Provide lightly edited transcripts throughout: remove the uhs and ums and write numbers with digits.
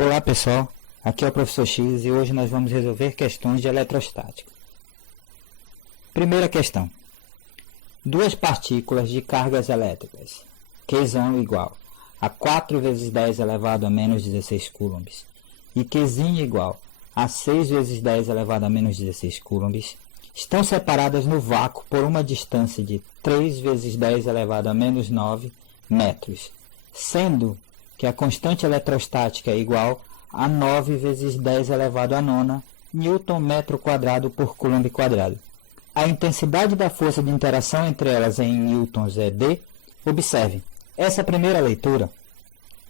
Olá pessoal, aqui é o Professor X e hoje nós vamos resolver questões de eletrostática. Primeira questão. Duas partículas de cargas elétricas, Qzão igual a 4 vezes 10 elevado a menos 16 coulombs e Qzinho igual a 6 vezes 10 elevado a menos 16 coulombs, estão separadas no vácuo por uma distância de 3 vezes 10 elevado a menos 9 metros, sendo que a constante eletrostática é igual a 9 vezes 10 elevado a nona Newton metro quadrado por Coulomb quadrado. A intensidade da força de interação entre elas em newtons é D. Observe, essa primeira leitura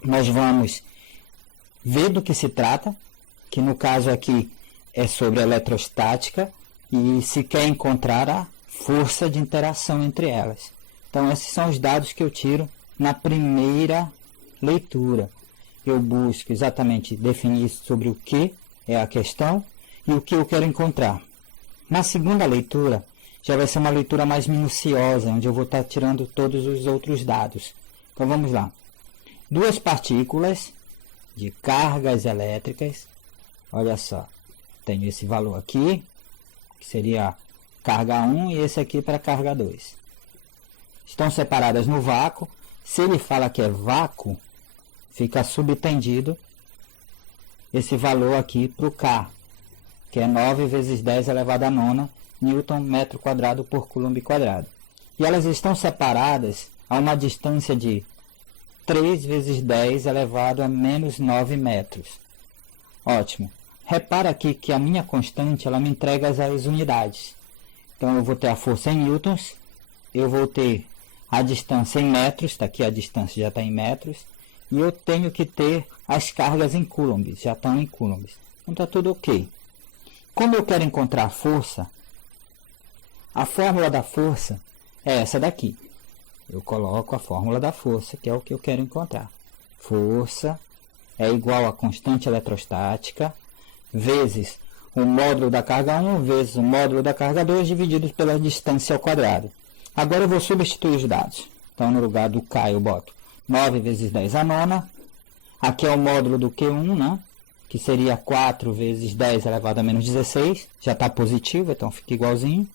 nós vamos ver do que se trata, que no caso aqui é sobre eletrostática e se quer encontrar a força de interação entre elas. Então esses são os dados que eu tiro na primeira leitura. Eu busco exatamente definir sobre o que é a questão e o que eu quero encontrar. Na segunda leitura, já vai ser uma leitura mais minuciosa, onde eu vou estar tirando todos os outros dados. Então vamos lá. Duas partículas de cargas elétricas. Olha só, tenho esse valor aqui, que seria carga 1, e esse aqui para carga 2. Estão separadas no vácuo. Se ele fala que é vácuo, fica subtendido esse valor aqui para o K, que é 9 vezes 10 elevado a nona Newton metro quadrado por Coulomb quadrado. E elas estão separadas a uma distância de 3 vezes 10 elevado a menos 9 metros. Ótimo. Repara aqui que a minha constante ela me entrega as unidades. Então eu vou ter a força em newtons, eu vou ter a distância em metros, está aqui a distância já está em metros, e eu tenho que ter as cargas em coulombs, já estão em coulombs. Então está tudo ok. Como eu quero encontrar a força, a fórmula da força é essa daqui. Eu coloco a fórmula da força, que é o que eu quero encontrar. Força é igual a constante eletrostática vezes o módulo da carga 1 vezes o módulo da carga 2 divididos pela distância ao quadrado. Agora eu vou substituir os dados. Então, no lugar do K eu boto 9 vezes 10 a nona. Aqui é o módulo do Q1, né? Que seria 4 vezes 10 elevado a menos 16. Já está positivo, então fica igualzinho.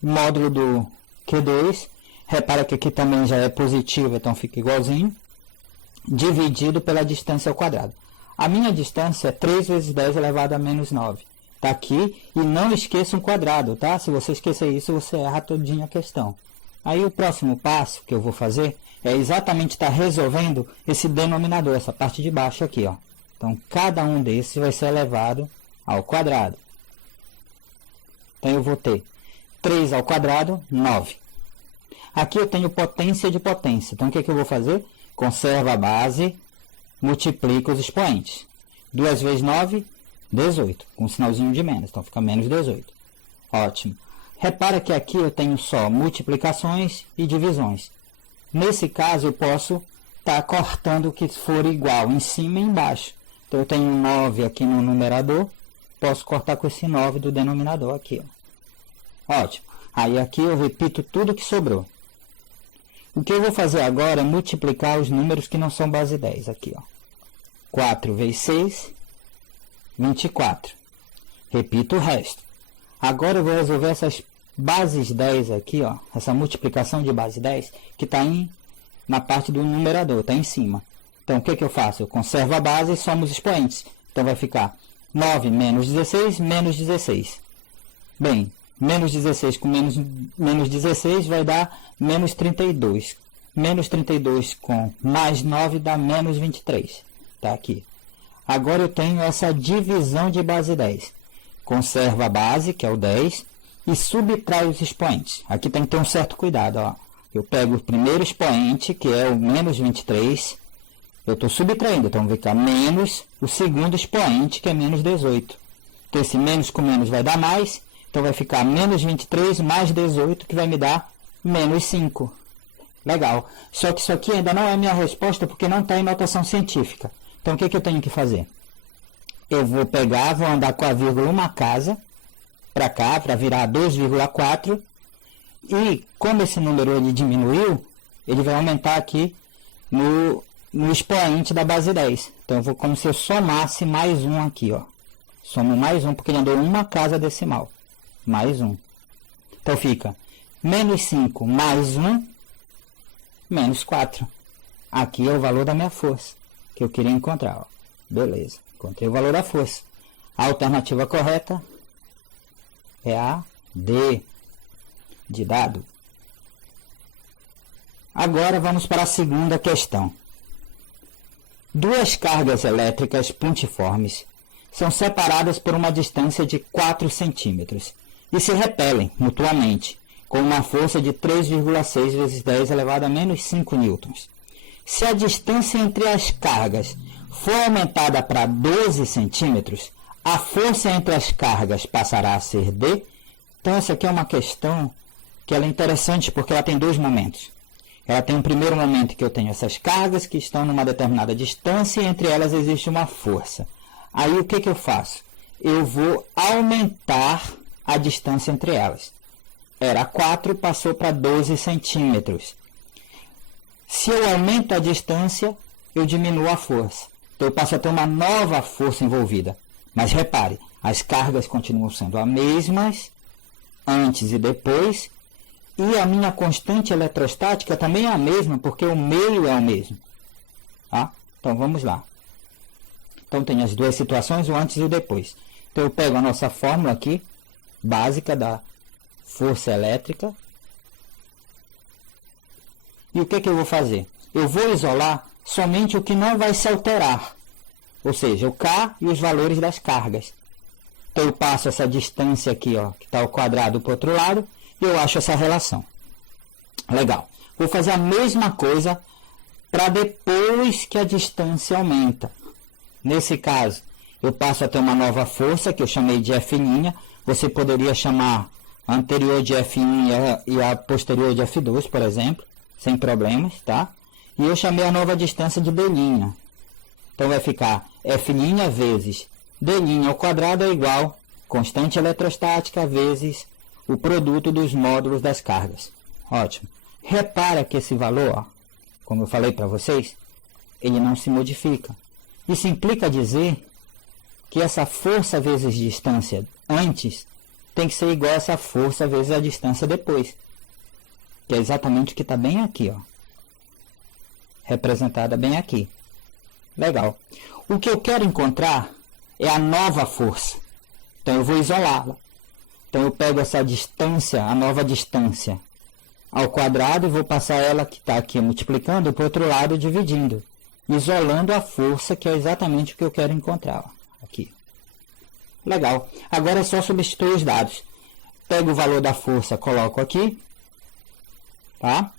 Módulo do Q2. Repara que aqui também já é positivo, então fica igualzinho. Dividido pela distância ao quadrado. A minha distância é 3 vezes 10 elevado a menos 9. Está aqui. E não esqueça um quadrado, tá? Se você esquecer isso, você erra todinha a questão. Aí o próximo passo que eu vou fazer é exatamente estar resolvendo esse denominador, essa parte de baixo aqui, ó. Então, cada um desses vai ser elevado ao quadrado. Então, eu vou ter 3 ao quadrado, 9. Aqui eu tenho potência de potência. Então, o que eu vou fazer? Conservo a base, multiplico os expoentes. 2 vezes 9, 18, com um sinalzinho de menos. Então, fica menos 18. Ótimo. Repara que aqui eu tenho só multiplicações e divisões. Nesse caso, eu posso estar cortando o que for igual em cima e embaixo. Então, eu tenho 9 aqui no numerador, posso cortar com esse 9 do denominador aqui. Ó. Ótimo. Aí aqui eu repito tudo que sobrou. O que eu vou fazer agora é multiplicar os números que não são base 10. Aqui, ó. 4 vezes 6, 24. Repito o resto. Agora eu vou resolver essas bases 10 aqui, ó, essa multiplicação de base 10, que está na parte do numerador, está em cima. Então, o que eu faço? Eu conservo a base e somo os expoentes. Então, vai ficar 9 menos 16, menos 16. Bem, menos 16 com menos 16 vai dar menos 32. Menos 32 com mais 9 dá menos 23. Está aqui. Agora eu tenho essa divisão de base 10. Conservo a base, que é o 10, e subtraio os expoentes. Aqui tem que ter um certo cuidado. Ó. Eu pego o primeiro expoente, que é o menos 23. Eu estou subtraindo, então vai ficar menos o segundo expoente, que é menos 18. Então, esse menos com menos vai dar mais. Então, vai ficar menos 23 mais 18, que vai me dar menos 5. Legal. Só que isso aqui ainda não é minha resposta, porque não está em notação científica. Então, o que eu tenho que fazer? Eu vou pegar, vou andar com a vírgula uma casa para cá, para virar 2,4. E como esse número ele diminuiu, ele vai aumentar aqui no no expoente da base 10. Então, eu vou como se eu somasse mais um aqui, ó. Somo mais um, porque ele andou uma casa decimal. Mais um. Então, fica menos 5 mais 1, menos 4. Aqui é o valor da minha força, que eu queria encontrar, ó. Beleza, encontrei o valor da força. A alternativa correta é a D, de dado. Agora vamos para a segunda questão. Duas cargas elétricas pontiformes são separadas por uma distância de 4 centímetros e se repelem mutuamente com uma força de 3,6 vezes 10 elevado a menos 5 newtons. Se a distância entre as cargas for aumentada para 12 centímetros, a força entre as cargas passará a ser D. Então, essa aqui é uma questão que ela é interessante porque ela tem dois momentos. Ela tem um primeiro momento que eu tenho essas cargas que estão numa determinada distância e entre elas existe uma força. Aí, o que eu faço? Eu vou aumentar a distância entre elas. Era 4, passou para 12 centímetros. Se eu aumento a distância, eu diminuo a força. Então, eu passo a ter uma nova força envolvida. Mas repare, as cargas continuam sendo as mesmas, antes e depois, e a minha constante eletrostática também é a mesma, porque o meio é o mesmo. Tá? Então, vamos lá. Então, tem as duas situações, o antes e o depois. Então, eu pego a nossa fórmula aqui, básica da força elétrica. E o que eu vou fazer? Eu vou isolar somente o que não vai se alterar, ou seja, o K e os valores das cargas. Então, eu passo essa distância aqui, ó, que está ao quadrado para o outro lado, e eu acho essa relação. Legal. Vou fazer a mesma coisa para depois que a distância aumenta. Nesse caso, eu passo a ter uma nova força, que eu chamei de F'. Você poderia chamar a anterior de F1 e a posterior de F2, por exemplo, sem problemas, tá? E eu chamei a nova distância de D'. Então, vai ficar F' vezes D' ao quadrado é igual constante eletrostática vezes o produto dos módulos das cargas. Ótimo. Repara que esse valor, ó, como eu falei para vocês, ele não se modifica. Isso implica dizer que essa força vezes distância antes tem que ser igual a essa força vezes a distância depois. Que é exatamente o que está bem aqui, ó. Representada bem aqui. Legal. O que eu quero encontrar é a nova força. Então, eu vou isolá-la. Então, eu pego essa distância, a nova distância, ao quadrado e vou passar ela que está aqui multiplicando para o outro lado dividindo. Isolando a força, que é exatamente o que eu quero encontrar. Ó, aqui. Legal. Agora é só substituir os dados. Pego o valor da força, coloco aqui. Tá?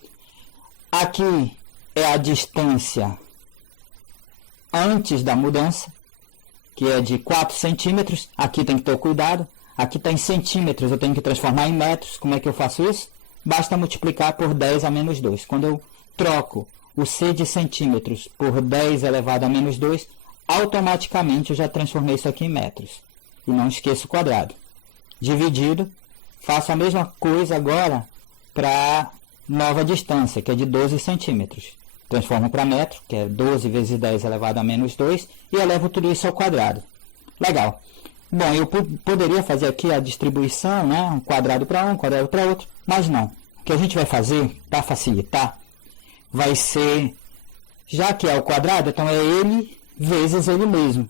Aqui é a distância antes da mudança, que é de 4 centímetros. Aqui tem que ter cuidado. Aqui está em centímetros, eu tenho que transformar em metros. Como é que eu faço isso? Basta multiplicar por 10 a menos 2. Quando eu troco o C de centímetros por 10 elevado a menos 2, automaticamente eu já transformei isso aqui em metros. E não esqueço o quadrado. Dividido, faço a mesma coisa agora para a nova distância, que é de 12 centímetros. Transformo para metro, que é 12 vezes 10 elevado a menos 2, e elevo tudo isso ao quadrado. Legal. Bom, eu poderia fazer aqui a distribuição, né? Um quadrado para um quadrado para outro, mas não. O que a gente vai fazer, para facilitar, vai ser, já que é o quadrado, então é ele vezes ele mesmo.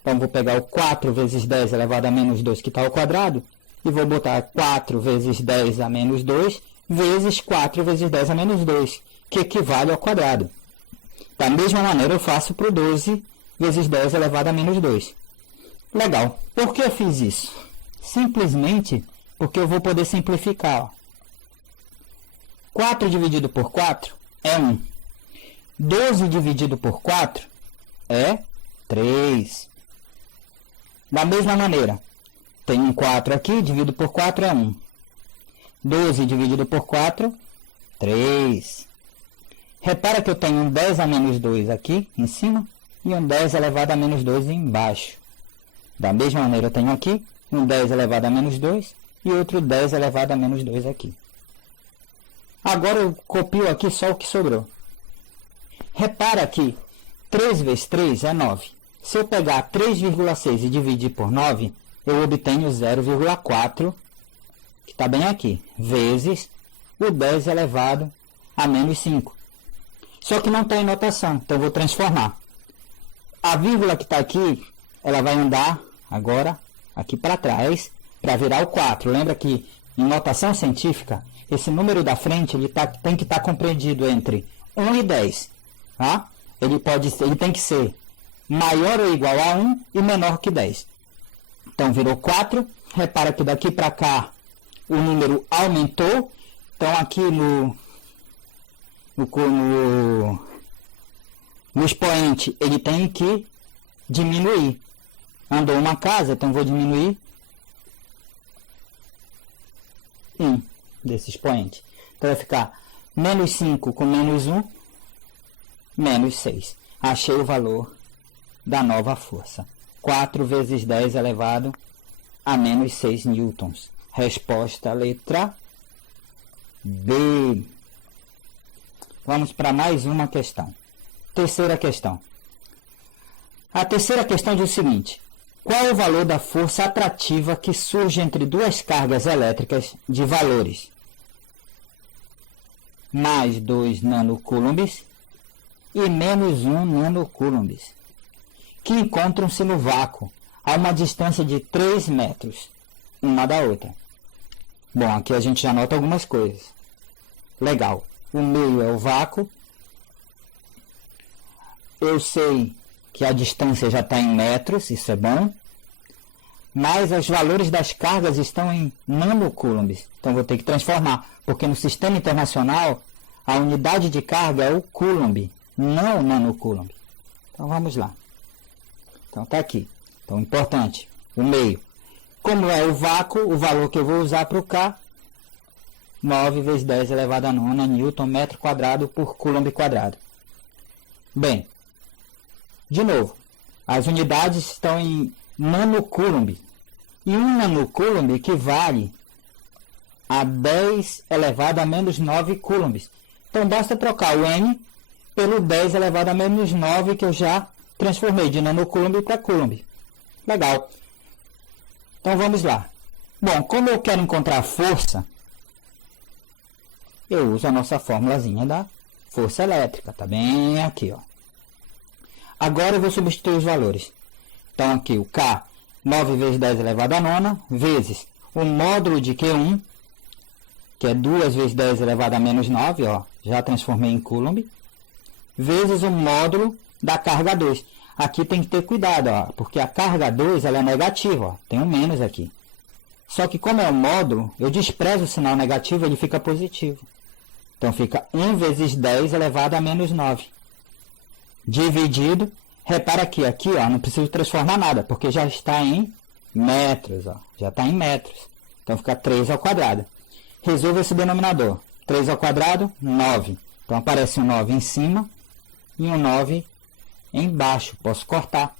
Então, vou pegar o 4 vezes 10 elevado a menos 2, que está ao quadrado, e vou botar 4 vezes 10 a menos 2, vezes 4 vezes 10 a menos 2, que equivale ao quadrado. Da mesma maneira, eu faço para o 12 vezes 10 elevado a menos 2. Legal. Por que eu fiz isso? Simplesmente porque eu vou poder simplificar. Ó. 4 dividido por 4 é 1. 12 dividido por 4 é 3. Da mesma maneira, tem um 4 aqui, dividido por 4 é 1. 12 dividido por 4, 3. Repara que eu tenho um 10 a menos 2 aqui em cima e um 10 elevado a menos 2 embaixo. Da mesma maneira, eu tenho aqui um 10 elevado a menos 2 e outro 10 elevado a menos 2 aqui. Agora eu copio aqui só o que sobrou. Repara que 3 vezes 3 é 9. Se eu pegar 3,6 e dividir por 9, eu obtenho 0,4, que está bem aqui, vezes o 10 elevado a menos 5. Só que não está em notação, então eu vou transformar. A vírgula que está aqui, ela vai andar agora aqui para trás, para virar o 4. Lembra que em notação científica, esse número da frente tem que estar compreendido entre 1 e 10. Tá? Ele tem que ser maior ou igual a 1 e menor que 10. Então, virou 4. Repara que daqui para cá o número aumentou. Então, aqui no expoente, ele tem que diminuir. Andou uma casa, então vou diminuir 1 desse expoente. Então, vai ficar menos 5 com menos 1, menos 6. Achei o valor da nova força. 4 vezes 10 elevado a menos 6 newtons. Resposta letra B. Vamos para mais uma questão. Terceira questão. A terceira questão diz o seguinte: qual é o valor da força atrativa que surge entre duas cargas elétricas de valores mais 2 nanocoulombs e menos 1 nanocoulombs, que encontram-se no vácuo a uma distância de 3 metros, uma da outra? Bom, aqui a gente já nota algumas coisas. Legal. O meio é o vácuo. Eu sei que a distância já está em metros, isso é bom. Mas os valores das cargas estão em nanocoulombs. Então vou ter que transformar, porque no sistema internacional a unidade de carga é o coulomb, não o nanocoulomb. Então vamos lá. Então está aqui. Então importante, o meio. Como é o vácuo, o valor que eu vou usar para o K, 9 vezes 10 elevado a 9 newton metro quadrado por coulomb quadrado. Bem, de novo, as unidades estão em nanocoulomb. E um nanocoulomb equivale a 10 elevado a menos 9 coulombs. Então basta trocar o N pelo 10 elevado a menos 9 que eu já transformei de nanocoulomb para coulomb. Legal. Então vamos lá. Bom, como eu quero encontrar a força, eu uso a nossa formulazinha da força elétrica. Tá bem aqui, ó. Agora eu vou substituir os valores. Então aqui o K, 9 vezes 10 elevado a 9, vezes o módulo de Q1, que é 2 vezes 10 elevado a menos 9, ó, já transformei em coulomb, vezes o módulo da carga 2. Aqui tem que ter cuidado, ó, porque a carga 2 ela é negativa, ó, tem um menos aqui. Só que como é um módulo, eu desprezo o sinal negativo, ele fica positivo. Então fica 1 vezes 10 elevado a menos 9. Dividido, repara aqui, ó, não preciso transformar nada, porque já está em metros, ó, já está em metros. Então fica 3 ao quadrado. Resolva esse denominador. 3 ao quadrado, 9. Então aparece um 9 em cima e um 9 embaixo. Posso cortar.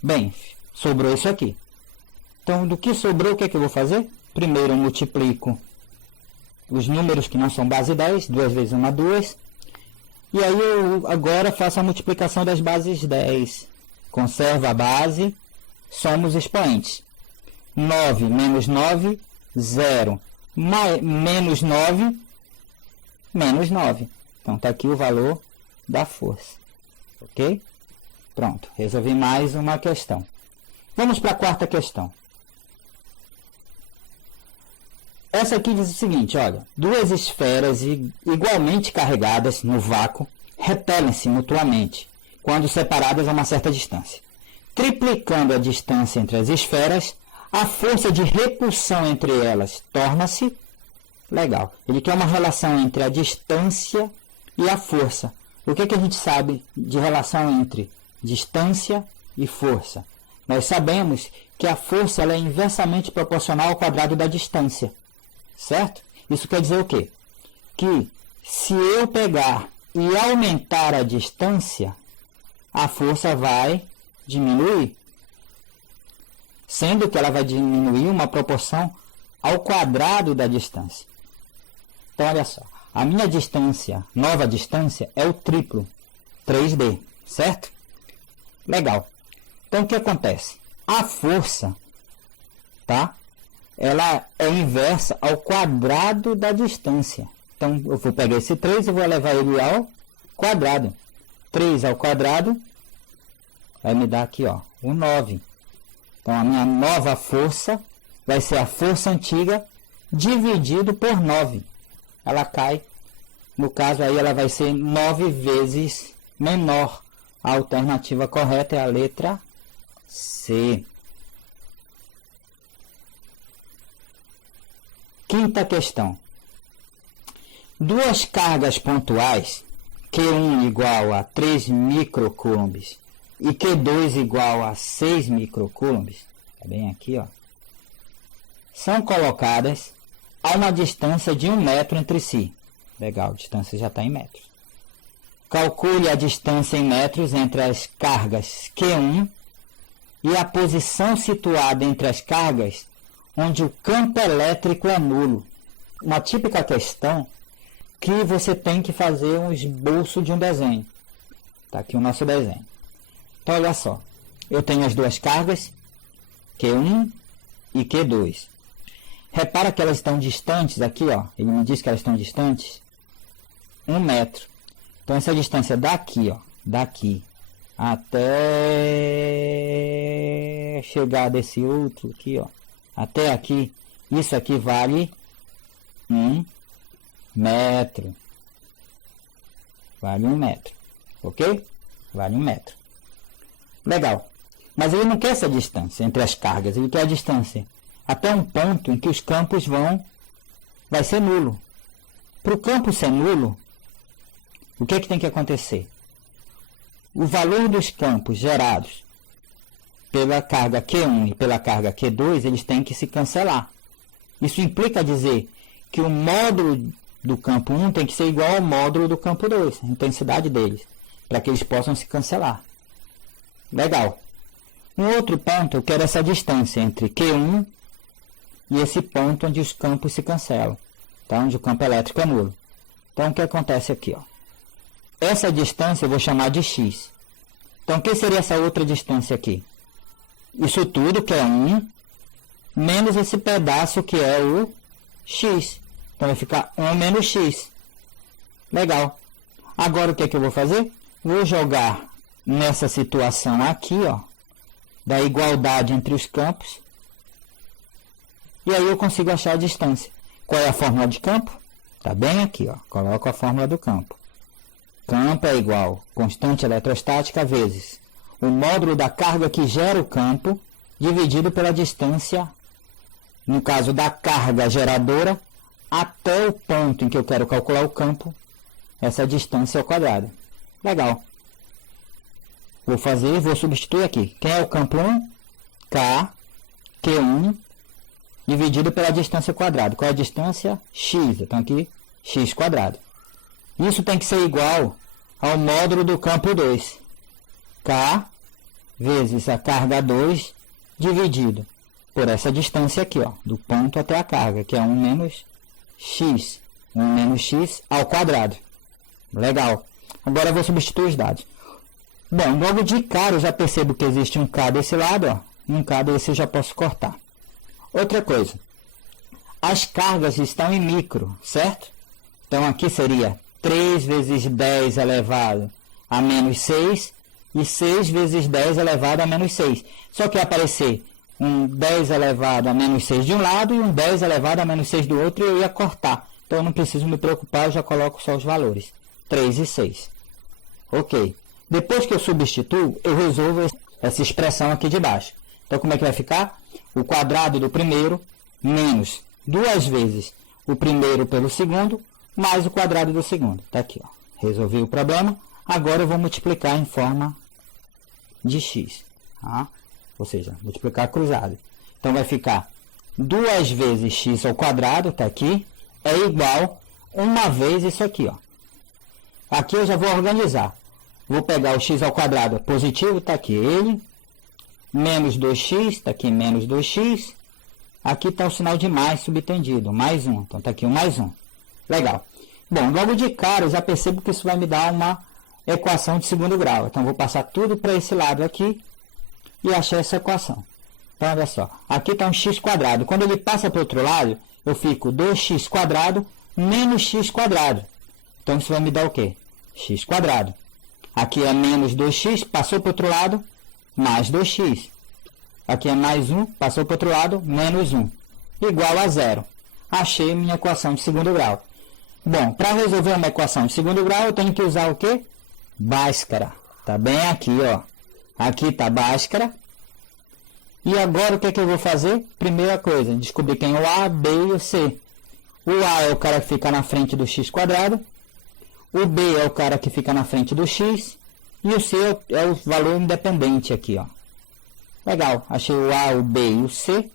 Bem, sobrou isso aqui. Então, do que sobrou, o que é que eu vou fazer? Primeiro eu multiplico os números que não são base 10. 2 vezes 1, 2. E aí eu agora faço a multiplicação das bases 10. Conservo a base, soma os expoentes. 9 menos 9, 0. Menos 9, menos 9. Então está aqui o valor da força. Ok? Pronto, resolvi mais uma questão. Vamos para a quarta questão. Essa aqui diz o seguinte, olha, duas esferas igualmente carregadas no vácuo repelem-se mutuamente quando separadas a uma certa distância. Triplicando a distância entre as esferas, a força de repulsão entre elas torna-se legal. Ele quer uma relação entre a distância e a força. O que a gente sabe de relação entre distância e força? Nós sabemos que a força ela é inversamente proporcional ao quadrado da distância. Certo? Isso quer dizer o quê? Que se eu pegar e aumentar a distância, a força vai diminuir. Sendo que ela vai diminuir uma proporção ao quadrado da distância. Então, olha só. A minha distância, nova distância, é o triplo, 3D, certo? Legal. Então, o que acontece? A força, tá? Ela é inversa ao quadrado da distância. Então, eu vou pegar esse 3 e vou levar ele ao quadrado. 3 ao quadrado vai me dar aqui, ó, o 9. Então, a minha nova força vai ser a força antiga dividido por 9. Ela cai, no caso aí ela vai ser 9 vezes menor. A alternativa correta é a letra C. Quinta questão. Duas cargas pontuais, Q1 igual a 3 microcoulombs e Q2 igual a 6 microcoulombs, tá bem aqui, ó, são colocadas a uma distância de 1 metro entre si. Legal, a distância já está em metros. Calcule a distância em metros entre as cargas Q1 e a posição situada entre as cargas onde o campo elétrico é nulo. Uma típica questão que você tem que fazer um esboço de um desenho. Está aqui o nosso desenho. Então, olha só. Eu tenho as duas cargas, Q1 e Q2. Repara que elas estão distantes aqui, ó. Ele me diz que elas estão distantes 1 metro. Então, essa distância daqui, ó, daqui até chegar desse outro aqui, ó, até aqui, isso aqui vale 1 metro. Vale 1 metro. Ok? Vale 1 metro. Legal. Mas ele não quer essa distância entre as cargas. Ele quer a distância até um ponto em que os campos vai ser nulo. Para o campo ser nulo, o que tem que acontecer? O valor dos campos gerados pela carga Q1 e pela carga Q2, eles têm que se cancelar. Isso implica dizer que o módulo do campo 1 tem que ser igual ao módulo do campo 2, a intensidade deles, para que eles possam se cancelar. Legal. Um outro ponto, eu quero essa distância entre Q1 e esse ponto onde os campos se cancelam, tá? Onde o campo elétrico é nulo. Então, o que acontece aqui? Ó? Essa distância eu vou chamar de x. Então, o que seria essa outra distância aqui? Isso tudo, que é 1, menos esse pedaço que é o x. Então, vai ficar 1 menos x. Legal. Agora, o que eu vou fazer? Vou jogar nessa situação aqui, ó, da igualdade entre os campos. E aí eu consigo achar a distância. Qual é a fórmula de campo? Está bem aqui, ó. Coloco a fórmula do campo. Campo é igual constante eletrostática vezes o módulo da carga que gera o campo dividido pela distância, no caso da carga geradora, até o ponto em que eu quero calcular o campo, essa distância ao quadrado. Legal. Vou substituir aqui. Quem é o campo 1? K, Q1, dividido pela distância ao quadrado. Qual é a distância? X. Então aqui, x quadrado. Isso tem que ser igual ao módulo do campo 2. K vezes a carga 2 dividido por essa distância aqui, ó, do ponto até a carga, que é 1 menos x. 1 menos x ao quadrado. Legal. Agora eu vou substituir os dados. Bom, logo de cara eu já percebo que existe um K desse lado, ó. Um K desse eu já posso cortar. Outra coisa. As cargas estão em micro, certo? Então aqui seria 3 vezes 10 elevado a menos 6 e 6 vezes 10 elevado a menos 6. Só que ia aparecer um 10 elevado a menos 6 de um lado e um 10 elevado a menos 6 do outro e eu ia cortar. Então eu não preciso me preocupar, eu já coloco só os valores. 3 e 6. Ok. Depois que eu substituo, eu resolvo essa expressão aqui de baixo. Então como é que vai ficar? O quadrado do primeiro menos 2 vezes o primeiro pelo segundo, mais o quadrado do segundo. Está aqui, ó. Resolvi o problema. Agora eu vou multiplicar em forma de x. Tá? Ou seja, multiplicar cruzado. Então vai ficar 2 vezes x ao quadrado, está aqui, é igual a 1 vez isso aqui. Ó. Aqui eu já vou organizar. Vou pegar o x ao quadrado positivo, está aqui ele, menos 2x, está aqui menos 2x. Aqui está o sinal de mais subtendido, mais 1. Então está aqui o mais 1. Legal. Bom, logo de cara eu já percebo que isso vai me dar uma equação de segundo grau. Então, vou passar tudo para esse lado aqui e achar essa equação. Então, olha só. Aqui está um x quadrado. Quando ele passa para o outro lado, eu fico 2x quadrado menos x quadrado. Então, isso vai me dar o quê? X quadrado. Aqui é menos 2x, passou para o outro lado, mais 2x. Aqui é mais 1, passou para o outro lado, menos 1. Igual a zero. Achei minha equação de segundo grau. Bom, para resolver uma equação de segundo grau, eu tenho que usar o quê? Bhaskara. Está bem aqui, ó. Aqui está Bhaskara. E agora o que é que eu vou fazer? Primeira coisa, descobrir quem é o A, B e o C. O A é o cara que fica na frente do x quadrado. O B é o cara que fica na frente do x. E o C é o valor independente aqui, ó. Legal, achei o A, o B e o C.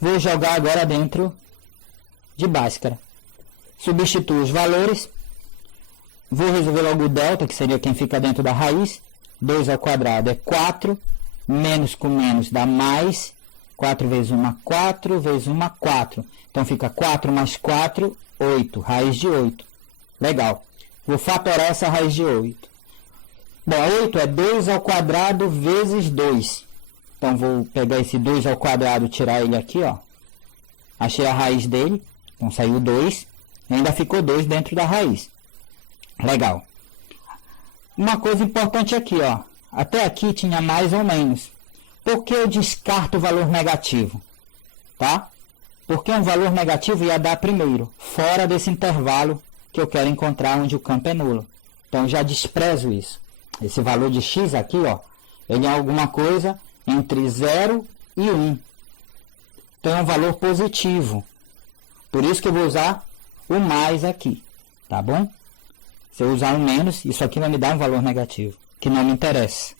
Vou jogar agora dentro de Bhaskara. Substituo os valores. Vou resolver logo o delta, que seria quem fica dentro da raiz. 2 ao quadrado é 4. Menos com menos dá mais. 4 vezes 1, 4. Vezes 1, 4. Então fica 4 mais 4, 8. Raiz de 8. Legal. Vou fatorar essa raiz de 8. Bom, 8 é 2 ao quadrado vezes 2. Então vou pegar esse 2 ao quadrado e tirar ele aqui, ó. Achei a raiz dele. Então saiu 2. E ainda ficou 2 dentro da raiz. Legal. Uma coisa importante aqui, ó. Até aqui tinha mais ou menos. Por que eu descarto o valor negativo? Tá? Porque um valor negativo ia dar primeiro, fora desse intervalo que eu quero encontrar onde o campo é nulo. Então eu já desprezo isso. Esse valor de x aqui, ó, ele é alguma coisa entre 0 e 1. Então é um valor positivo. Por isso que eu vou usar o mais aqui, tá bom? Se eu usar um menos, isso aqui vai me dar um valor negativo, que não me interessa.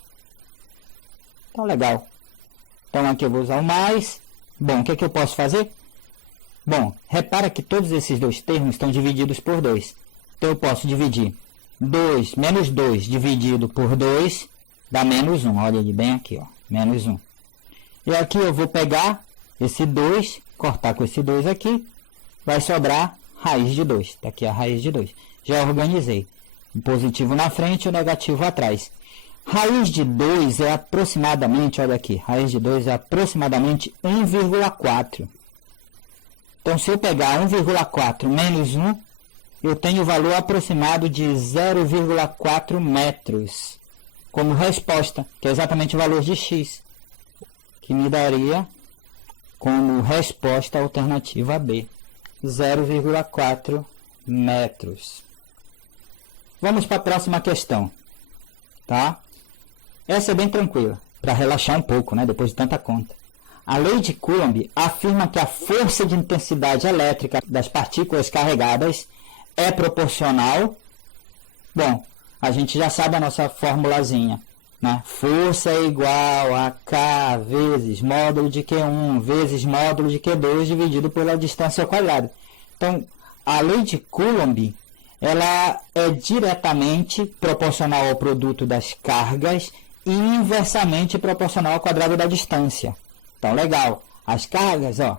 Então, legal. Então, aqui eu vou usar o mais. Bom, o que é que eu posso fazer? Bom, repara que todos esses dois termos estão divididos por 2. Então, eu posso dividir 2, menos 2 dividido por 2, dá menos 1. Olha ele bem aqui, ó, menos 1. E aqui eu vou pegar esse 2, cortar com esse 2 aqui, vai sobrar raiz de 2. Está aqui a raiz de 2. Já organizei. O positivo na frente e o negativo atrás. Raiz de 2 é aproximadamente, olha aqui, raiz de 2 é aproximadamente 1,4. Então, se eu pegar 1,4 menos 1, eu tenho o valor aproximado de 0,4 metros como resposta, que é exatamente o valor de x, que me daria como resposta a alternativa B, 0,4 metros. Vamos para a próxima questão, tá? Essa é bem tranquila, para relaxar um pouco, né, depois de tanta conta. A lei de Coulomb afirma que a força de intensidade elétrica das partículas carregadas é proporcional. Bom, a gente já sabe a nossa formulazinha, né? Força é igual a K vezes módulo de Q1 vezes módulo de Q2 dividido pela distância ao quadrado. Então, a lei de Coulomb, ela é diretamente proporcional ao produto das cargas e inversamente proporcional ao quadrado da distância. Então, legal. As cargas, ó,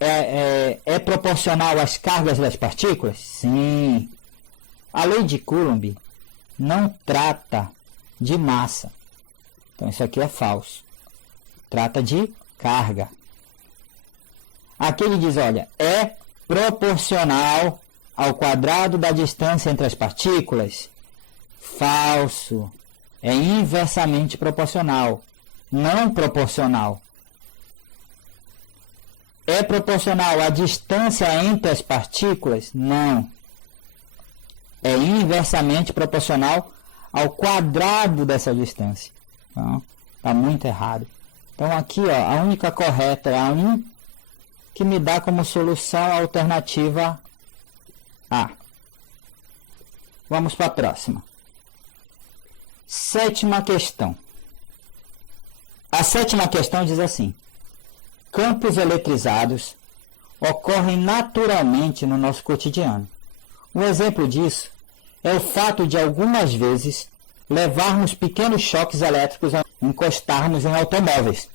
é proporcional às cargas das partículas? Sim. A lei de Coulomb não trata de massa. Então, isso aqui é falso. Trata de carga. Aqui ele diz, olha, é proporcional ao quadrado da distância entre as partículas? Falso. É inversamente proporcional, não proporcional. É proporcional à distância entre as partículas? Não. É inversamente proporcional ao quadrado dessa distância. Então, está muito errado. Então, aqui, ó, a única correta é a 1, que me dá como solução a alternativa A. Vamos para a próxima. Sétima questão. A sétima questão diz assim: campos eletrizados ocorrem naturalmente no nosso cotidiano. Um exemplo disso é o fato de algumas vezes levarmos pequenos choques elétricos ao encostarmos em automóveis.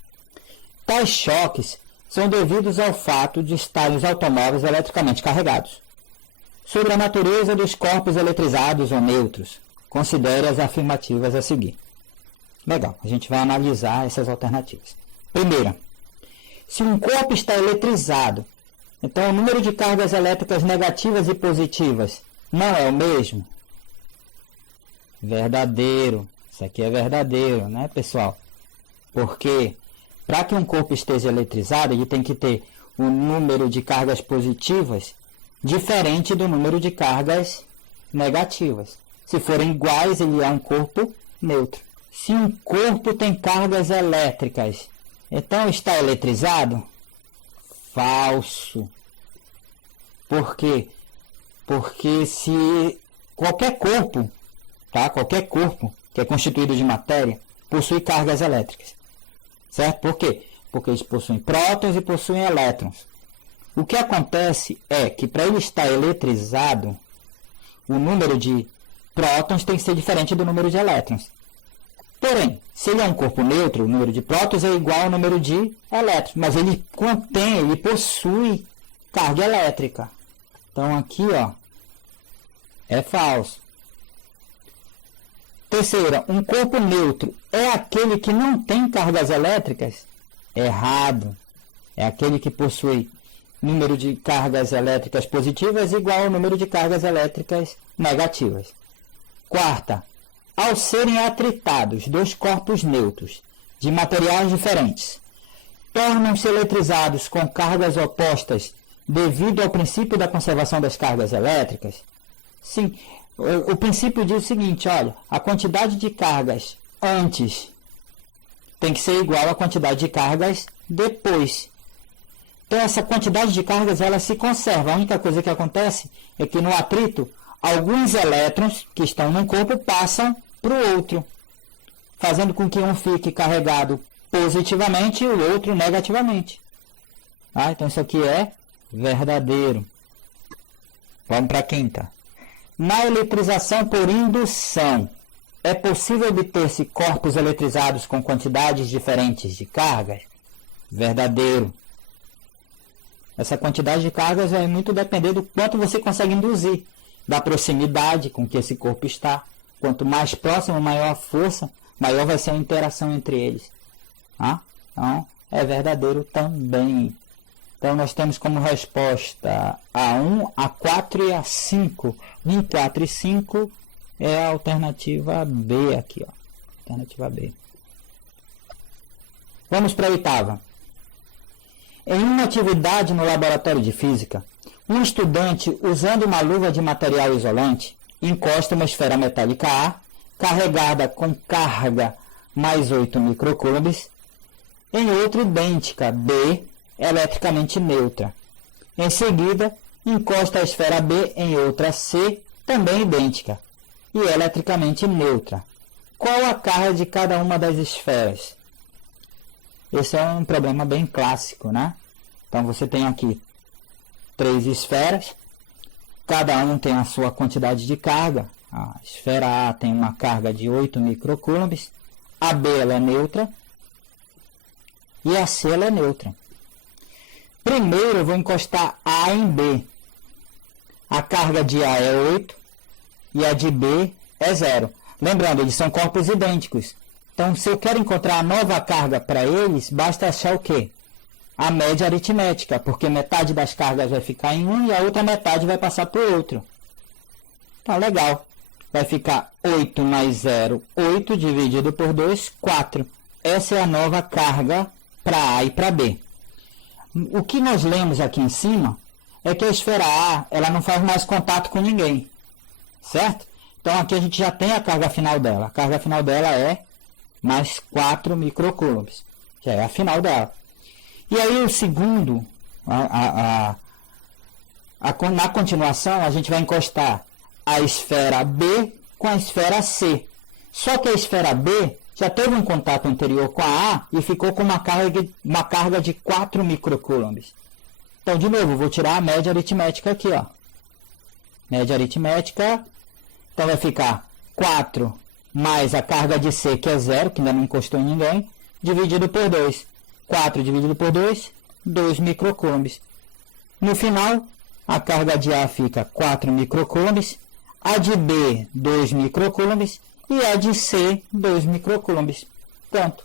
Tais choques são devidos ao fato de estarem os automóveis eletricamente carregados. sobre a natureza dos corpos eletrizados ou neutros. Considere as afirmativas a seguir. Legal, a gente vai analisar essas alternativas. Primeira, se um corpo está eletrizado, então o número de cargas elétricas negativas e positivas não é o mesmo? Verdadeiro. Isso aqui é verdadeiro, né, pessoal? Porque para que um corpo esteja eletrizado, ele tem que ter um número de cargas positivas diferente do número de cargas negativas. Se forem iguais, ele é um corpo neutro. Se um corpo tem cargas elétricas, então está eletrizado? Falso. Por quê? Porque se qualquer corpo, tá? Qualquer corpo que é constituído de matéria, possui cargas elétricas. Certo? Por quê? Porque eles possuem prótons e possuem elétrons. O que acontece é que para ele estar eletrizado, o número de prótons tem que ser diferente do número de elétrons. Porém, se ele é um corpo neutro, o número de prótons é igual ao número de elétrons, mas ele possui carga elétrica. Então aqui, ó, é falso. Terceira, um corpo neutro é aquele que não tem cargas elétricas? Errado. É aquele que possui número de cargas elétricas positivas igual ao número de cargas elétricas negativas. Quarta, ao serem atritados dois corpos neutros de materiais diferentes, tornam-se eletrizados com cargas opostas devido ao princípio da conservação das cargas elétricas? Sim, o princípio diz o seguinte, olha, a quantidade de cargas antes tem que ser igual à quantidade de cargas depois. Então, essa quantidade de cargas, ela se conserva. A única coisa que acontece é que no atrito, alguns elétrons que estão num corpo passam para o outro, fazendo com que um fique carregado positivamente e o outro negativamente. Ah, então, isso aqui é verdadeiro. Vamos para a quinta. Na eletrização por indução, é possível obter-se corpos eletrizados com quantidades diferentes de cargas? Verdadeiro. Essa quantidade de cargas vai muito depender do quanto você consegue induzir, da proximidade com que esse corpo está. Quanto mais próximo, maior a força, maior vai ser a interação entre eles. Ah? Então, é verdadeiro também. Então, nós temos como resposta a 1, a 4 e a 5. 1, 4 e 5 é a alternativa B aqui, ó. Alternativa B. Vamos para a oitava. Em uma atividade no laboratório de física, um estudante, usando uma luva de material isolante, encosta uma esfera metálica A, carregada com carga mais 8 microcoulombs, em outra idêntica, B, eletricamente neutra. Em seguida, encosta a esfera B em outra C, também idêntica, e eletricamente neutra. Qual a carga de cada uma das esferas? Esse é um problema bem clássico, né? Então, você tem aqui 3 esferas, cada um tem a sua quantidade de carga. A esfera A tem uma carga de 8 microcoulombs, a B ela é neutra e a C ela é neutra. Primeiro, eu vou encostar A em B. A carga de A é 8 e a de B é 0. Lembrando, eles são corpos idênticos. Então, se eu quero encontrar a nova carga para eles, basta achar o quê? A média aritmética, porque metade das cargas vai ficar em um e a outra metade vai passar para o outro. Então, legal. Vai ficar 8 mais 0, 8 dividido por 2, 4. Essa é a nova carga para A e para B. O que nós lemos aqui em cima é que a esfera A ela não faz mais contato com ninguém. Certo? Então, aqui a gente já tem a carga final dela. A carga final dela é mais 4 microcoulombs. Já é a final dela. E aí o segundo, na continuação, a gente vai encostar a esfera B com a esfera C. Só que a esfera B já teve um contato anterior com a A e ficou com uma carga de 4 microcoulombs. Então, de novo, vou tirar a média aritmética aqui, ó. Média aritmética, então vai ficar 4 mais a carga de C, que é 0, que ainda não encostou em ninguém, dividido por 2. 4 dividido por 2, 2 microcoulombs. No final, A carga de A fica 4 microcoulombs, a de B 2 microcoulombs e a de C 2 microcoulombs. Pronto.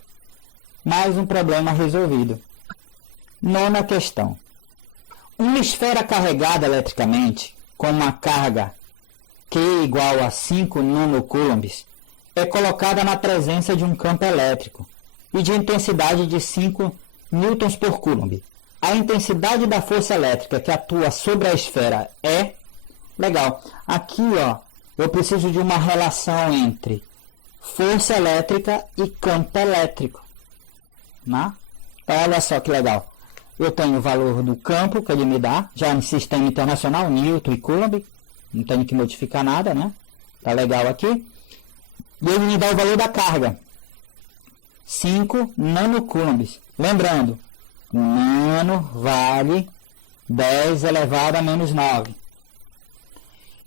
Mais um problema resolvido. Nona questão. Uma esfera carregada eletricamente com uma carga Q igual a 5 nanocoulombs é colocada na presença de um campo elétrico e de intensidade de 5 newtons por coulomb. A intensidade da força elétrica que atua sobre a esfera é... Legal. Aqui, ó, eu preciso de uma relação entre força elétrica e campo elétrico. Né? Então, olha só que legal. Eu tenho o valor do campo que ele me dá, já no sistema internacional, Newton e Coulomb. Não tenho que modificar nada, né? Tá legal aqui. E ele me dá o valor da carga. 5 nanocoulombs. Lembrando, nano vale 10 elevado a menos 9.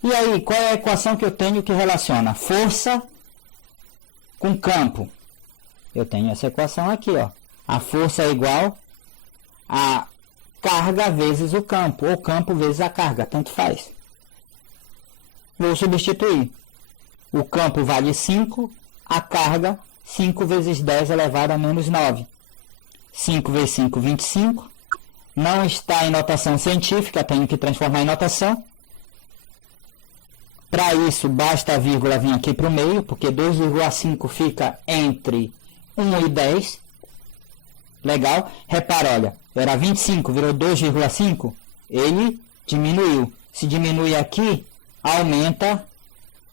E aí, qual é a equação que eu tenho que relaciona força com campo? Eu tenho essa equação aqui, ó. A força é igual a carga vezes o campo, ou campo vezes a carga, tanto faz. Vou substituir. O campo vale 5, a carga 5 vezes 10 elevado a menos 9. 5 vezes 5, 25. Não está em notação científica, tenho que transformar em notação. Para isso, basta a vírgula vir aqui para o meio, porque 2,5 fica entre 1 e 10. Legal? Repara, olha, era 25, virou 2,5, ele diminuiu. Se diminui aqui, aumenta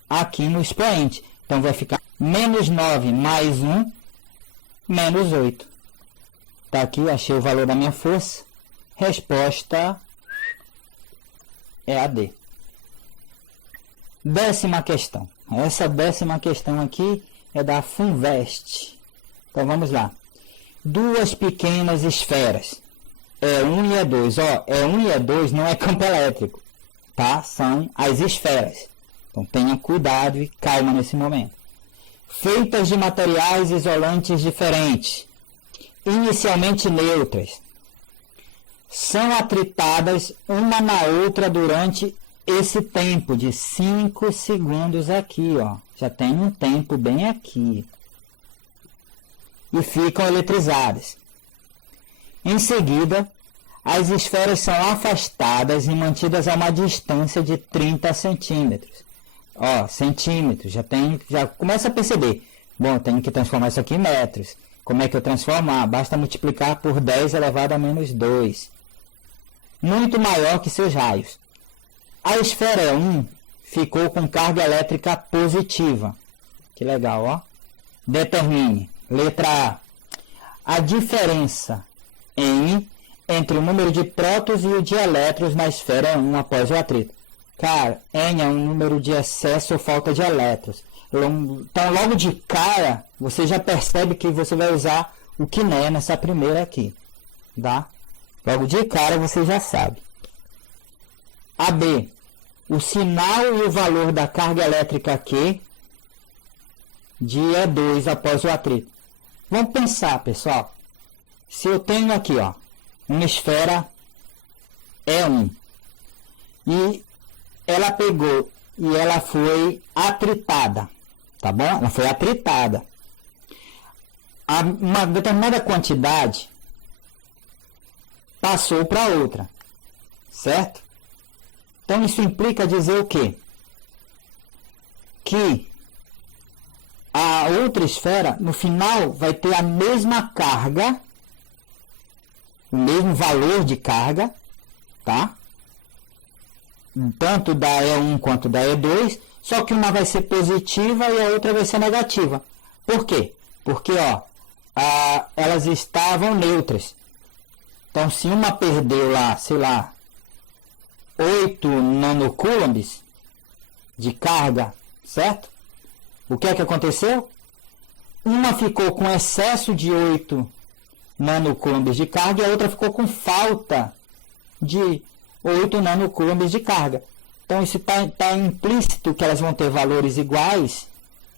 aqui no expoente. Então, vai ficar menos 9 mais 1, menos 8. Tá aqui, achei o valor da minha força. Resposta é a D. 10ª questão. Essa 10ª questão aqui é da FUNVEST. Então, vamos lá. Duas pequenas esferas, E1 e E2. Ó, E1 e E2 não é campo elétrico, tá? São as esferas. Então, tenha cuidado e calma nesse momento. Feitas de materiais isolantes diferentes, inicialmente neutras, são atritadas uma na outra durante esse tempo de 5 segundos aqui, ó. Já tem um tempo bem aqui. E ficam eletrizadas. Em seguida, as esferas são afastadas e mantidas a uma distância de 30 centímetros. Ó, centímetros, já começa a perceber. Bom, eu tenho que transformar isso aqui em metros. Como é que eu transformo? Basta multiplicar por 10 elevado a menos 2. Muito maior que seus raios. A esfera E1 ficou com carga elétrica positiva. Que legal, ó. Determine. Letra A. A diferença entre o número de prótons e o de elétrons na esfera E1 após o atrito. Cara, N é um número de excesso ou falta de elétrons. Então, logo de cara, você já percebe que você vai usar o que não é nessa primeira aqui. Tá? Logo de cara, você já sabe. A B. O sinal e o valor da carga elétrica Q de E2 após o atrito. Vamos pensar, pessoal. Se eu tenho aqui, ó, uma esfera E1 e ela pegou e ela foi atritada, tá bom? Ela foi atritada. Uma determinada quantidade passou para outra, certo? Então isso implica dizer o quê? Que a outra esfera, no final, vai ter a mesma carga, o mesmo valor de carga, tá? Tanto da E1 quanto da E2, só que uma vai ser positiva e a outra vai ser negativa. Por quê? Porque, ó, elas estavam neutras. Então, se uma perdeu lá, sei lá, 8 nanocoulombs de carga, certo? O que é que aconteceu? Uma ficou com excesso de 8 nanocoulombs de carga e a outra ficou com falta de 8 nanocoulombs de carga. Então, isso está implícito que elas vão ter valores iguais,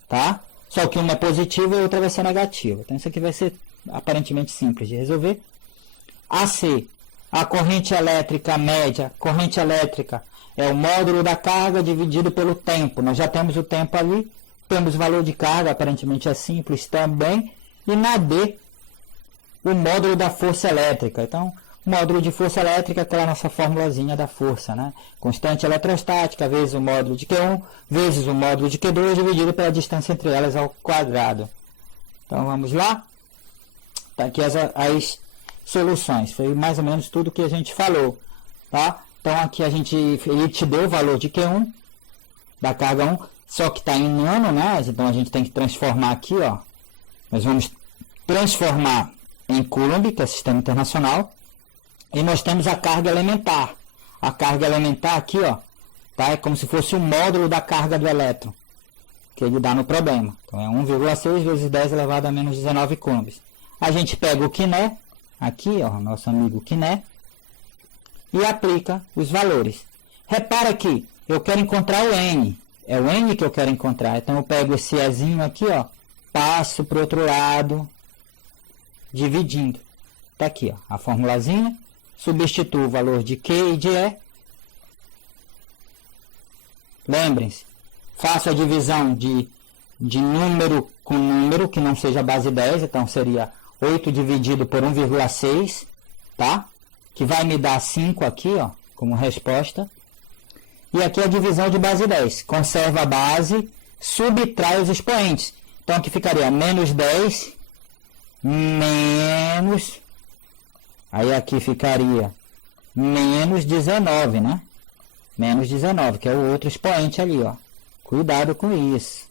tá? Só que uma é positiva e a outra vai ser negativa. Então, isso aqui vai ser aparentemente simples de resolver. AC. A corrente elétrica média, corrente elétrica é o módulo da carga dividido pelo tempo. Nós já temos o tempo ali, temos o valor de carga, aparentemente é simples também. E na D, o módulo da força elétrica. Então, o módulo de força elétrica é aquela nossa formulazinha da força, né? Constante eletrostática vezes o módulo de Q1 vezes o módulo de Q2 dividido pela distância entre elas ao quadrado. Então, vamos lá? Tá aqui as soluções. Foi mais ou menos tudo que a gente falou, tá? Então, aqui ele te deu o valor de Q1 da carga 1, só que está em nano, né? Então, a gente tem que transformar aqui, ó. Nós vamos transformar em Coulomb, que é sistema internacional, e nós temos a carga elementar. A carga elementar aqui, ó, tá? É como se fosse o módulo da carga do elétron, que ele dá no problema. Então, é 1,6 vezes 10 elevado a menos 19 coulombs. A gente pega o Quiné, aqui, ó, nosso amigo Quiné, e aplica os valores. Repara que eu quero encontrar o N. É o N que eu quero encontrar. Então, eu pego esse Ezinho aqui, ó, passo para o outro lado, dividindo. Está aqui, ó, a formulazinha. Substituo o valor de Q e de E. Lembrem-se, faço a divisão de número com número, que não seja base 10. Então, seria 8 dividido por 1,6, tá? Que vai me dar 5 aqui, ó, como resposta. E aqui a divisão de base 10. Conserva a base, subtrai os expoentes. Então, aqui ficaria menos 10, menos... Aí aqui ficaria menos 19, né? Menos 19, que é o outro expoente ali, ó. Cuidado com isso.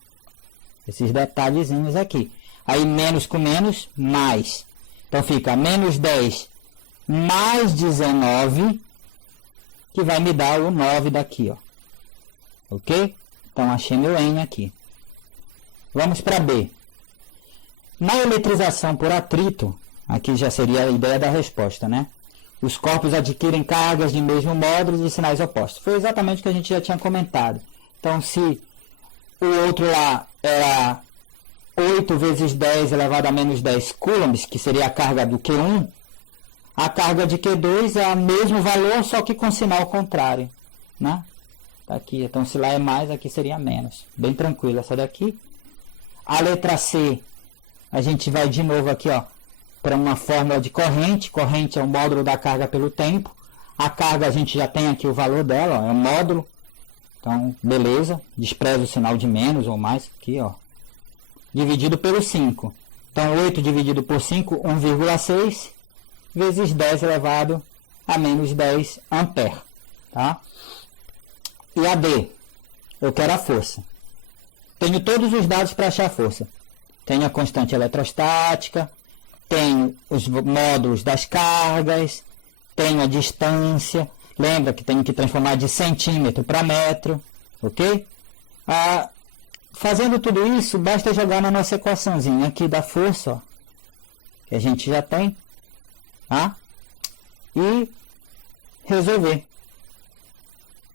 Esses detalhezinhos aqui. Aí, menos com menos, mais. Então, fica menos 10 mais 19, que vai me dar o 9 daqui, ó. Ok? Então, achei meu N aqui. Vamos para B. Na eletrização por atrito, aqui já seria a ideia da resposta, né? Os corpos adquirem cargas de mesmo módulo de sinais opostos. Foi exatamente o que a gente já tinha comentado. Então, se o outro lá era 8 vezes 10 elevado a menos 10 coulombs, que seria a carga do Q1, a carga de Q2 é o mesmo valor, só que com sinal contrário, né? Tá aqui. Então, se lá é mais, aqui seria menos. Bem tranquilo essa daqui. A letra C, a gente vai de novo aqui, ó, para uma fórmula de corrente. Corrente é o módulo da carga pelo tempo. A carga a gente já tem aqui o valor dela, ó, é um módulo. Então, beleza. Despreza o sinal de menos ou mais aqui, ó. Dividido pelo 5. Então, 8 dividido por 5, 1,6 vezes 10 elevado a menos 10 ampere. Tá? E a D, eu quero a força. Tenho todos os dados para achar a força. Tenho a constante eletrostática, tenho os módulos das cargas, tenho a distância. Lembra que tenho que transformar de centímetro para metro, ok? Fazendo tudo isso, basta jogar na nossa equaçãozinha aqui da força, ó, que a gente já tem, tá? E resolver.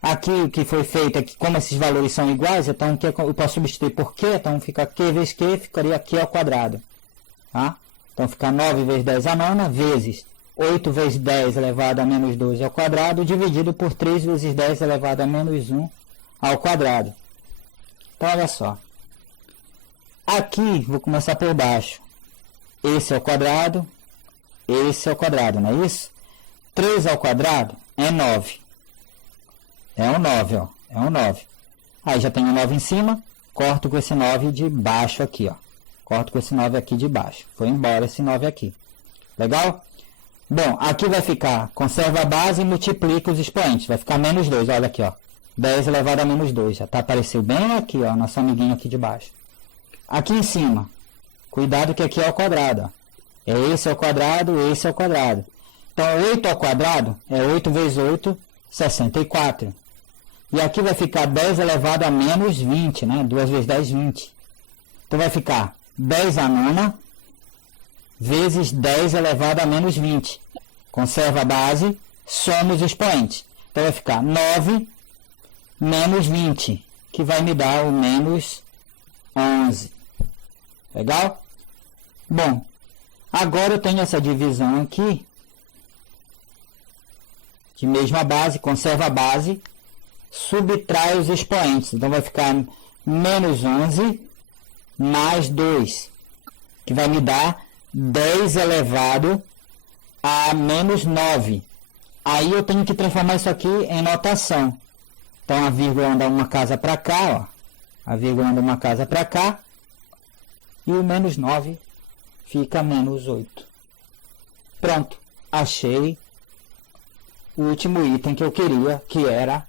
Aqui o que foi feito é que, como esses valores são iguais, então eu posso substituir por Q, então fica Q vezes Q, ficaria Q ao quadrado. Tá? Então fica 9 vezes 10 à nona, vezes 8 vezes 10 elevado a menos 12 ao quadrado, dividido por 3 vezes 10 elevado a menos 1 ao quadrado. Então, olha só. Aqui, vou começar por baixo. Esse é o quadrado, esse é o quadrado, não é isso? 3 ao quadrado é 9. É um 9, ó. É um 9. Aí já tenho 9 em cima, corto com esse 9 de baixo aqui, ó. Corto com esse 9 aqui de baixo. Foi embora esse 9 aqui. Legal? Bom, aqui vai ficar, conserva a base e multiplica os expoentes. Vai ficar menos 2, olha aqui, ó. 10 elevado a menos 2. Já tá apareceu bem aqui, ó, nosso amiguinho aqui de baixo. Aqui em cima, cuidado que aqui é o quadrado, ó. Esse é o quadrado, esse é o quadrado. Então, 8 ao quadrado é 8 vezes 8, 64. E aqui vai ficar 10 elevado a menos 20, né? 2 vezes 10, 20. Então, vai ficar 10 à nona vezes 10 elevado a menos 20. Conserva a base, soma os expoentes. Então, vai ficar 9 menos 20, que vai me dar o menos 11. Legal? Bom, agora eu tenho essa divisão aqui de mesma base, conserva a base, subtrai os expoentes. Então vai ficar menos 11 mais 2, que vai me dar 10 elevado a menos 9. Aí eu tenho que transformar isso aqui em notação. Então a vírgula anda uma casa para cá, ó. A vírgula anda uma casa para cá. E o menos 9 fica menos 8. Pronto. Achei o último item que eu queria, que era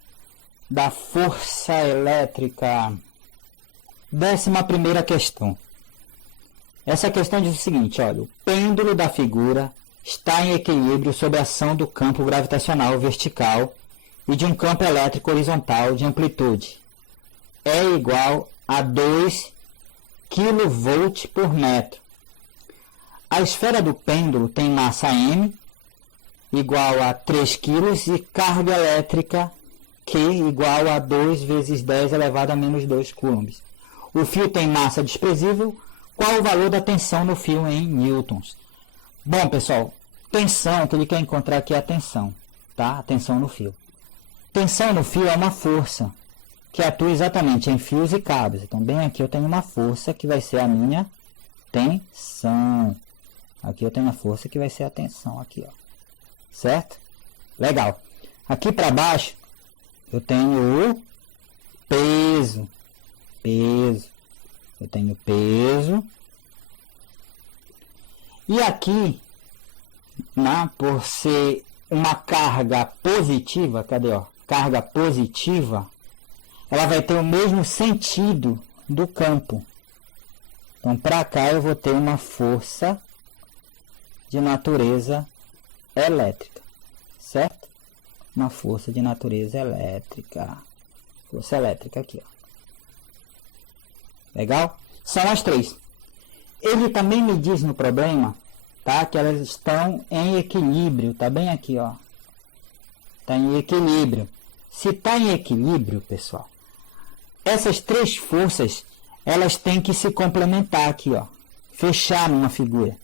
da força elétrica. 11ª questão. Essa questão diz o seguinte, olha, o pêndulo da figura está em equilíbrio sob a ação do campo gravitacional vertical e de um campo elétrico horizontal de amplitude. É igual a 2 kV por metro. A esfera do pêndulo tem massa M, igual a 3 kg, e carga elétrica Q, igual a 2 vezes 10 elevado a menos 2 coulombs. O fio tem massa desprezível. Qual o valor da tensão no fio em newtons? Bom, pessoal, tensão, o que ele quer encontrar aqui é a tensão, tá? A tensão no fio. Tensão no fio é uma força que atua exatamente em fios e cabos. Então, bem aqui eu tenho uma força que vai ser a minha tensão. Aqui eu tenho uma força que vai ser a tensão aqui, ó. Certo? Legal. Aqui para baixo eu tenho o peso. Eu tenho peso. E aqui, por ser uma carga positiva, cadê, ó? Carga positiva, ela vai ter o mesmo sentido do campo. Então, para cá eu vou ter uma força de natureza elétrica, certo? Uma força de natureza elétrica. Força elétrica aqui, ó. Legal? São as três. Ele também me diz no problema, tá? Que elas estão em equilíbrio, tá bem aqui, ó. Tá em equilíbrio. Se tá em equilíbrio, pessoal, essas três forças, elas têm que se complementar aqui, ó. Fechar numa figura.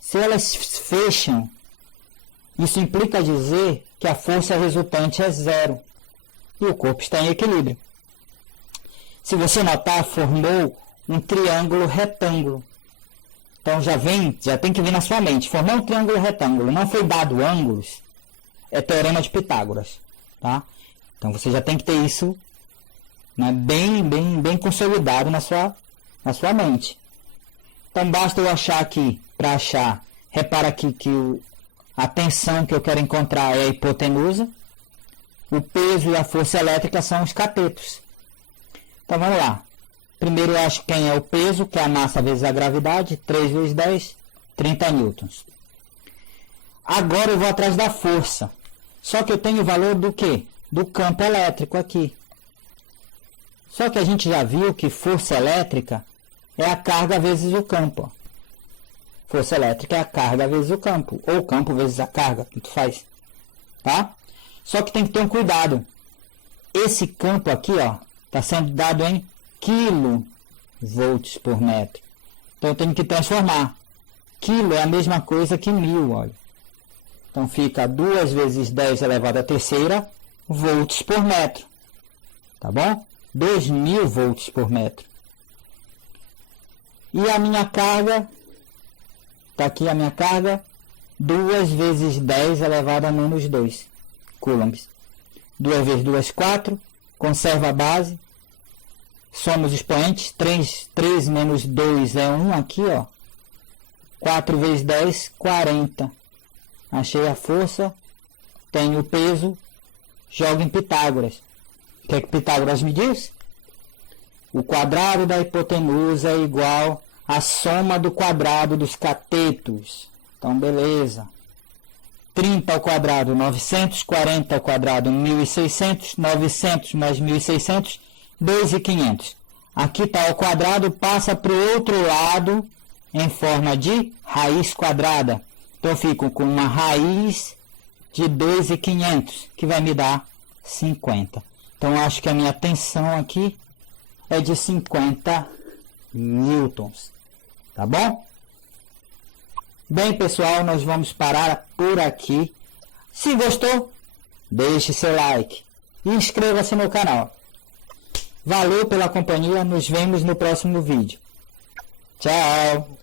Se elas fecham, isso implica dizer que a força resultante é zero. E o corpo está em equilíbrio. Se você notar, formou um triângulo retângulo. Então já tem que vir na sua mente. Formou um triângulo retângulo, não foi dado ângulos, é teorema de Pitágoras, tá? Então você já tem que ter isso, né, bem consolidado na sua mente. Então basta eu achar aqui, para achar, repara aqui que a tensão que eu quero encontrar é a hipotenusa, o peso e a força elétrica são os catetos. Então vamos lá. Primeiro eu acho quem é o peso, que é a massa vezes a gravidade, 3 vezes 10, 30 newtons. Agora eu vou atrás da força. Só que eu tenho o valor do quê? Do campo elétrico aqui. Só que a gente já viu que força elétrica é a carga vezes o campo. Ó. Força elétrica é a carga vezes o campo. Ou o campo vezes a carga, tanto faz. Tá? Só que tem que ter um cuidado. Esse campo aqui, ó, está sendo dado em kV por metro. Então eu tenho que transformar. Quilo é a mesma coisa que 1000, olha. Então fica 2 vezes 10 elevado à terceira volts por metro. Tá bom? 2000 volts por metro. E a minha carga, está aqui a minha carga, 2 vezes 10 elevado a menos 2 coulombs. 2 vezes 2, 4. Conserva a base. Soma os expoentes. 3 menos 2 é 1 aqui, ó. 4 vezes 10, 40. Achei a força. Tenho o peso. Jogo em Pitágoras. O que é que Pitágoras me diz? O quadrado da hipotenusa é igual à soma do quadrado dos catetos. Então, beleza. 30 ao quadrado, 900. 40 ao quadrado, 1.600. 900 mais 1.600, 2.500. Aqui está ao quadrado, passa para o outro lado em forma de raiz quadrada. Então, eu fico com uma raiz de 2.500, que vai me dar 50. Então, eu acho que a minha tensão aqui é de 50 newtons. Tá bom? Bem, pessoal, nós vamos parar por aqui. Se gostou, deixe seu like e inscreva-se no canal. Valeu pela companhia, nos vemos no próximo vídeo. Tchau!